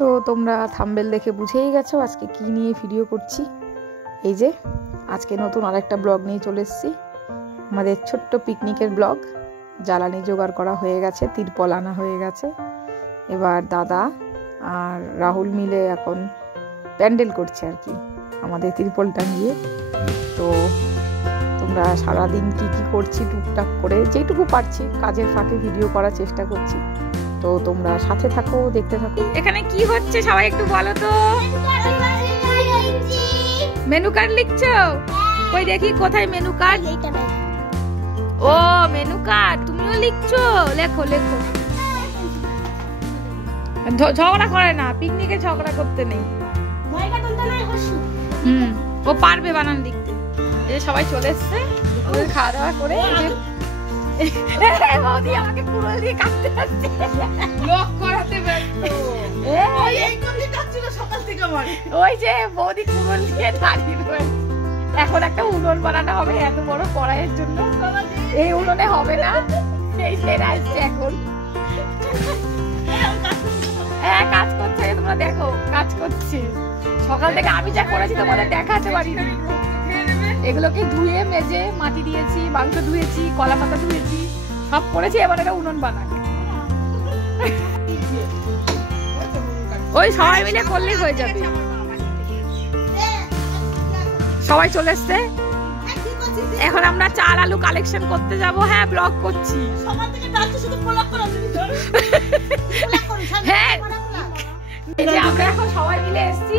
তো তোমরা থাম্বনেল দেখে বুঝেই গেছো আজকে কি নিয়ে ভিডিও করছি। এই যে আজকে নতুন আরেকটা ব্লগ নিয়ে চলে এসেছি, আমাদের ছোট্ট পিকনিকের ব্লগ। জ্বালানি জোগাড় করা হয়ে গেছে, তিরপল আনা হয়ে গেছে, এবার দাদা আর রাহুল মিলে এখন প্যান্ডেল করছে আর কি আমাদের তিরপল টাঙিয়ে। তো তোমরা সারাদিন কি কি করছি টুকটাক করে যেটুকু পারছি কাজের ফাঁকে ভিডিও করার চেষ্টা করছি, তো তোমরা সাথে থাকো, দেখতে থাকো। এখানে কি হচ্ছে সবাই একটু বলো তো। মেনু কার্ড লিখছো? কই দেখি কোথায় মেনু কার্ড। ও মেনু কার্ড তুমিও লিখছো, লেখো লেখো। ঝগড়া করে না, পিকনিকে ঝগড়া করতে নেই। ও পারবে বানান লিখতে। এই সবাই চলে এসছে, খাওয়া দাওয়া করে বৌদি আমাকে কুড়োল দিয়ে কাটতে আসছে, লক করাতে ব্যস্ত। ওই যে বৌদি কুড়োল দিয়ে দাঁড়িয়ে রয়েছে। এখন একটা উনুন বানানো হবে এত বড় কড়াইয়ের জন্য, এই উনুনে হবে না, এই সেরা আসছে এখন। হ্যাঁ কাজ করছে, তোমরা দেখো কাজ করছে সকাল থেকে। আমি যা করেছি তোমাদের দেখাতে পারিনি। এগুলোকে ধুয়ে মেজে মাটি দিয়েছি, মাংস ধুয়েছি, কলা পাতা ধুয়েছি, সব করেছি। এবার এটা উনুন বানাক। ওই সবাই মিলে করলেই হয়ে যাবে। সবাই চলে এসছে, এখন আমরা চাল আলু কালেকশন করতে যাব। হ্যাঁ ব্লগ করছি। হ্যাঁ আমরা এখন সবাই মিলে এসছি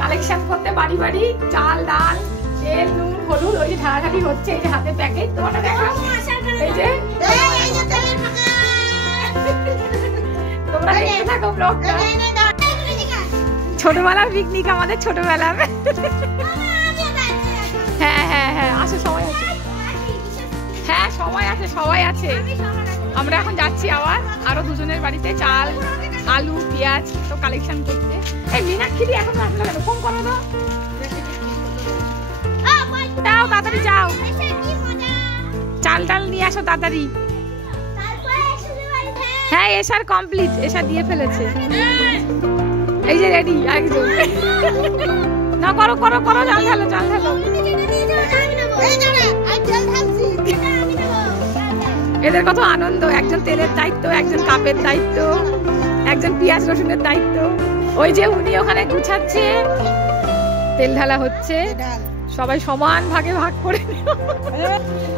কালেকশন করতে বাড়ি বাড়ি। চাল ডাল তেল নুন হলুদ ওই যে ঢালাঢালি হচ্ছে। এই যে হাতে প্যাকেট, তোমার দেখো এই যে তোমরা দেখতে থাকো ব্লগটা। ছোটবেলার পিকনিক আমাদের, ছোটবেলার। হ্যাঁ হ্যাঁ হ্যাঁ আসো সবাই আছে। হ্যাঁ সবাই আছে, সবাই আছে। আমরা এখন যাচ্ছি আবার আরো দুজনের বাড়িতে চাল আলু পেঁয়াজ তো কালেকশন করতে। এই মীনাক্ষী দি এখন আসলে কেন? ফোন করো তো, যাও তাড়াতাড়ি যাও, চাল ডাল নিয়ে আসো তাড়াতাড়ি। হ্যাঁ এসার কমপ্লিট, এসা দিয়ে ফেলেছে। এই যে রেডি একজন। না করো করো করো, জল ঢালো জল ঢালো। এদের কত আনন্দ, একজন তেলের দায়িত্ব, একজন কাপের দায়িত্ব, একজন পেঁয়াজ রসুনের দায়িত্ব। ওই যে উনি ওখানে গুছাচ্ছে, তেল ঢালা হচ্ছে, সবাই সমান ভাগে ভাগ করে।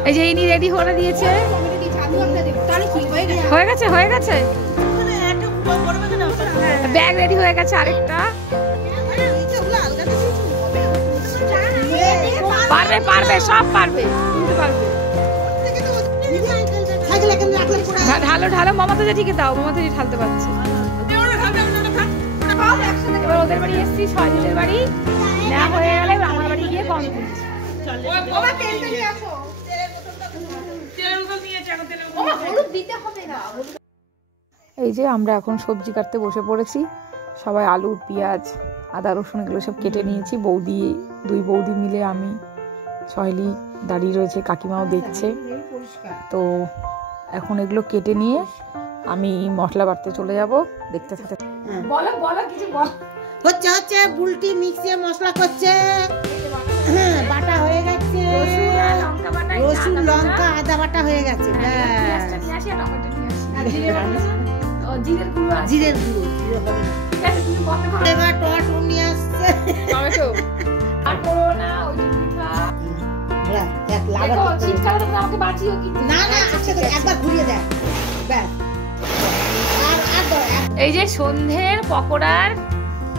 এই যে ইনি রেডি করে দিয়েছে। হয়ে গেছে হয়ে গেছে, ব্যাগ রেডি হয়ে গেছে আরেকটা। পারবে পারবে সব পারবে, পারবে। ঢালো ঢালো, মমতা জেঠিকে দাও, মমতা জেঠি ঢালতে পারছে। এবার ওদের বাড়ি এসছি, 6 দিনের বাড়ি না হয়ে গেলে আমার বাড়ি গিয়ে কমপ্লিট। এই যে আমরা এখন সবজি কাটতে বসে পড়েছি। সবাই আলু পেঁয়াজ আদা রসুন এগুলো সব কেটে নিয়েছি। বৌদি, দুই বৌদি মিলে, আমি, সহেলি দাঁড়িয়ে রয়েছে, কাকিমাও দেখছে। তো এখন এগুলো কেটে নিয়ে আমি মশলা বাটতে চলে যাব, দেখতে থাকতে। বলো বলো কিছু বল। হচ্ছে হচ্ছে বুলটি মিক্সিয়ে মশলা করছে, বাটা হয়ে গেছে, রসুন লঙ্কা আদা বাটা হয়ে গেছে। জিরের গুঁড়ো এবার টমেটো নিয়ে আসছে। এই যে সন্ধ্যের পকোড়ার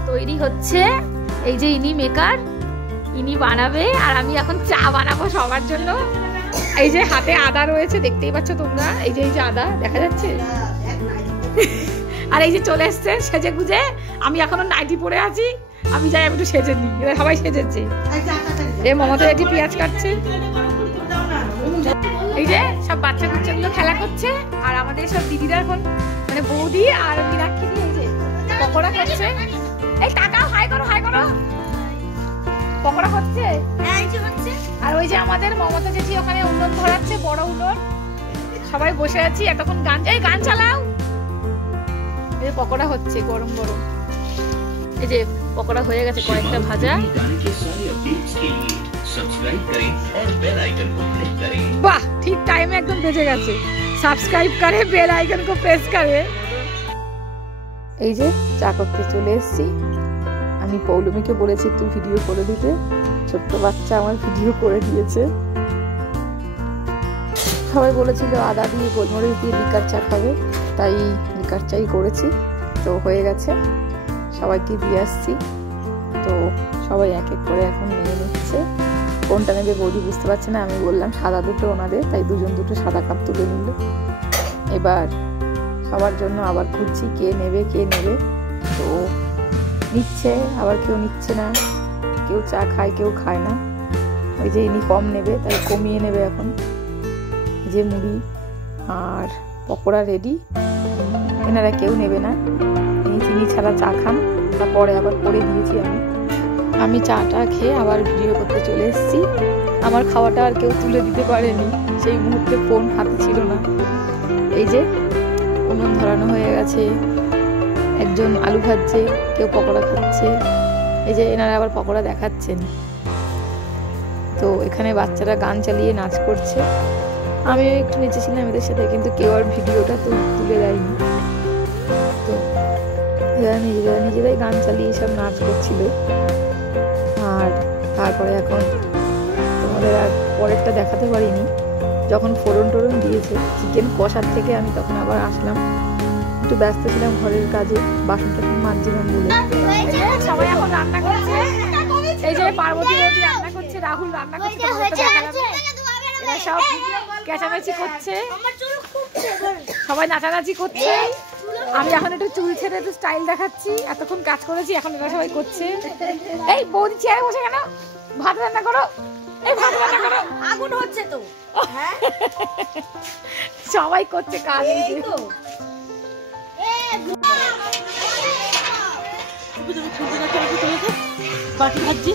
তৈরি হচ্ছে। এই যে ইনি মেকার, ইনি বানাবে, আর আমি এখন চা বানাবো সবার জন্য। এই যে হাতে আদা রয়েছে, দেখতেই পাচ্ছ তোমরা। এই যে আদা দেখা যাচ্ছে। আর এই যে চলে এসছে সেজে গুজে। আমি এখনো নাইটি পরে আছি, আমি যাই একটু সেজে নিই। এবার সবাই সেজেছে। এই মমতা জেঠি পেঁয়াজ কাটছে। এই যে সব বাচ্চা কাচ্চাগুলো খেলা করছে, আর আমাদের সব দিদিরা এখন মানে বৌদি আর মীনাক্ষী দিয়ে এই যে পকোড়া করছে। এই টাকাও হাই করো হাই করো। পকোড়া হচ্ছে আর ওই যে আমাদের মমতা জেঠি ওখানে উনুন ধরাচ্ছে, বড় উনুন। সবাই বসে আছি এতক্ষণ গান, এই গান চালাও। এই পকোড়া হচ্ছে গরম গরম। এই যে পকোড়া হয়ে গেছে কয়েকটা ভাজা। বাহ, ঠিক টাইমে একদম বেজে গেছে। সাবস্ক্রাইব করে, বেল আইকন কো প্রেস করে। এই যে চা করতে চলে এসেছি। আমি পৌলমীকে বলেছি একটু ভিডিও করে দিতে, ছোট্ট বাচ্চা আমার ভিডিও করে দিয়েছে। সবাই বলেছিল আদা দিয়ে গোলমরিচ দিয়ে লিকার চা খাবে, তাই লিকার চাই করেছি। তো হয়ে গেছে, সবাইকে দিয়ে আসছি। তো সবাই এক এক করে এখন নিয়ে নিচ্ছে। কোনটা নেবে বৌদি বুঝতে পারছে না। আমি বললাম সাদা দুটো ওনাদের, তাই দুজন দুটো সাদা কাপ তুলে নিল। এবার সবার জন্য আবার খুঁজছি কে নেবে কে নেবে। তো নিচ্ছে, আবার কেউ নিচ্ছে না। কেউ চা খায়, কেউ খায় না। ওই যে ইনি কম নেবে, তাই কমিয়ে নেবে এখন। যে মুড়ি আর পকোড়া রেডি, এনারা কেউ নেবে না। এই চিনি ছাড়া চা খান, তারপরে আবার করে দিয়েছি আমি চাটা খেয়ে আবার ভিডিও করতে চলে এসেছি। আমার খাওয়াটা আর কেউ তুলে দিতে পারেনি, সেই মুহূর্তে ফোন হাতে ছিল না। এই যে উনুন ধরানো হয়ে গেছে, একজন আলু ভাজছে, কেউ পকোড়া খাচ্ছে। এই যে এনারা আবার পকোড়া দেখাচ্ছেন। তো এখানে বাচ্চারা গান চালিয়ে নাচ করছে। আমি একটু নিচে ছিলাম এদের সাথে, কিন্তু কেউ আর ভিডিওটা তো তুলে দেয়নি। তো এরা নিজেরাই গান চালিয়ে সব নাচ করছিল। আর তারপরে এখন তোমাদের আর পরেরটা দেখাতে পারিনি। যখন ফোড়ন টোড়ন দিয়েছে চিকেন কষার থেকে, আমি তখন আবার আসলাম, একটু ব্যস্ত ছিলাম ঘরের কাজে, বাসন টাসন মাজছিলাম বলে। সবাই এখন রান্না করছে। এই যে পার্বতী বৌদি রান্না করছে, রাহুল রান্না করছে, এরা সব কেচামেচি করছে, সবাই নাচানাচি করছে। আমি এখন একটু চুল ছেড়ে একটু স্টাইল দেখাচ্ছি। এতক্ষণ কাজ করেছি, এখন এরা সবাই করছে। এই বৌদি চেয়ারে বসে কেন? ভাত রান্না করো, এই ভাত রান্না করো, আগুন হচ্ছে তো। হ্যাঁ, সবাই করছে কাজ। এই তো বাটি ভাজি,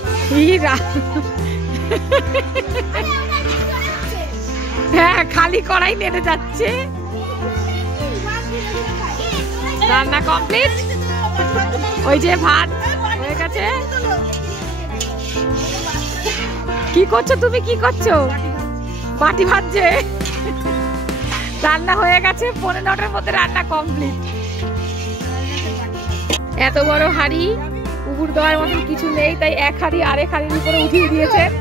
হ্যাঁ খালি কড়াই নেড়ে যাচ্ছে। রান্না কমপ্লিট। ওই যে ভাত হয়ে গেছে। কি করছো তুমি? কি করছো? বাটি ভাজছে। রান্না হয়ে গেছে, 9:15-র মধ্যে রান্না কমপ্লিট। এত বড় হাঁড়ি, উবুর দেওয়ার মতন কিছু নেই, তাই এক হাঁড়ি আরেক হাঁড়ির উপরে উঠিয়ে দিয়েছেন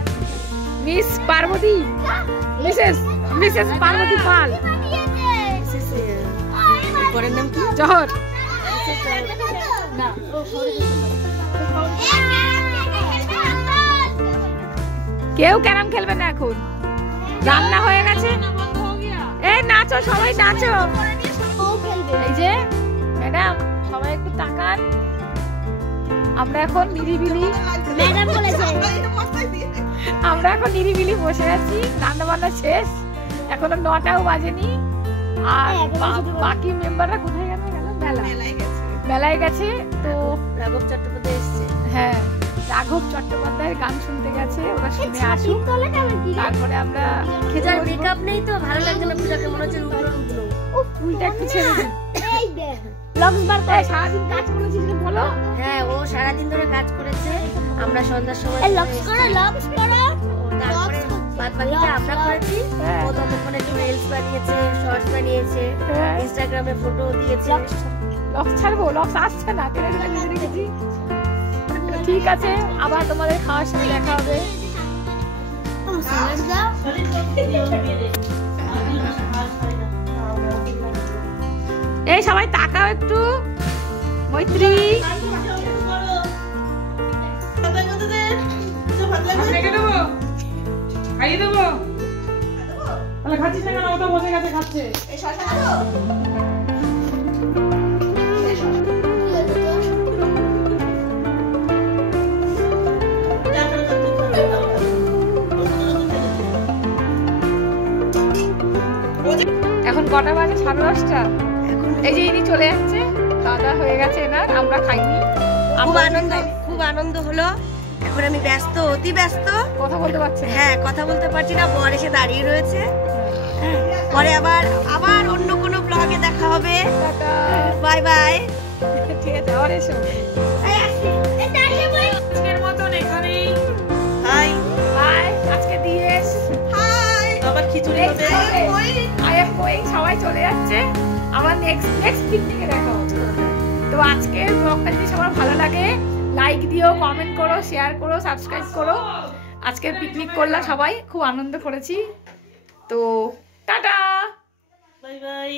মিস পার্বতী, মিসেস পার্বতী পাল। জহর কেউ ক্যারাম খেলবে না এখন, রান্না হয়ে গেছে। এই নাচো, সবাই নাচো। এই যে ম্যাডাম, সবাই একটু তাকান। আমরা এখন নিরিবিলি, আমরা এখন নিরিবিলি বসে আছি। রান্না বান্না শেষ, এখনো 9টাও বাজেনি। আর বাকি মেম্বাররা কোথায় গেল? মেলায় গেছে। তো রাঘব চট্টোপাধ্যায় এসছে। হ্যাঁ, রাঘব চট্টোপাধ্যায়ের গান শুনতে গেছে, ওরা শুনে আসুক। তারপরে আমরা খেতে বসবো। মেকআপ নেই তো ভালো লাগছে না পূজাকে, মনে হচ্ছে ফুলটা একটু ছেড়ে দিন। সারাদিন কাজ করেছিস বলো? হ্যাঁ, ও সারাদিন ধরে কাজ করেছে। আমরা সন্ধ্যার সময় তারপরে বাদ বাকিটা আমরা করেছি। ও ততক্ষণে একটু রিলস বানিয়েছে, শর্টস বানিয়েছে, ইনস্টাগ্রামে ফটো দিয়েছে। লক্স ছাড়বো, লক্স আসছে না, টেনে টেনে রেখেছি। ঠিক আছে, আবার তোমাদের খাওয়ার সময় দেখা হবে। এই সবাই তাকাও একটু। মৈত্রী, খাইয়ে দেবো। তাহলে খাচ্ছিস না কেন? ওটা বসে গেছে খাচ্ছে। এখন কটা বাজে? 10:30। এই যে ইনি চলে যাচ্ছে, দাদা হয়ে গেছে এনার, আমরা খাইনি। খুব আনন্দ হলো। এখন আমি ব্যস্ত, অতি ব্যস্ত, কথা বলতে পারছি না। হ্যাঁ, কথা বলতে পারছি না। বর এসে দাঁড়িয়ে রয়েছে। পরে আবার অন্য কোনো ব্লগে দেখা হবে। Bye bye. ঠিক আছে, আবার এসো। সবাই চলে যাচ্ছে, আমার নেক্সট পিকনিকে দেখা হচ্ছে। তো আজকের ব্লগটা যদি সবার ভালো লাগে লাইক দিও, কমেন্ট করো, শেয়ার করো, সাবস্ক্রাইব করো। আজকের পিকনিক করলাম, সবাই খুব আনন্দ করেছি। তো টাটা, বাই বাই।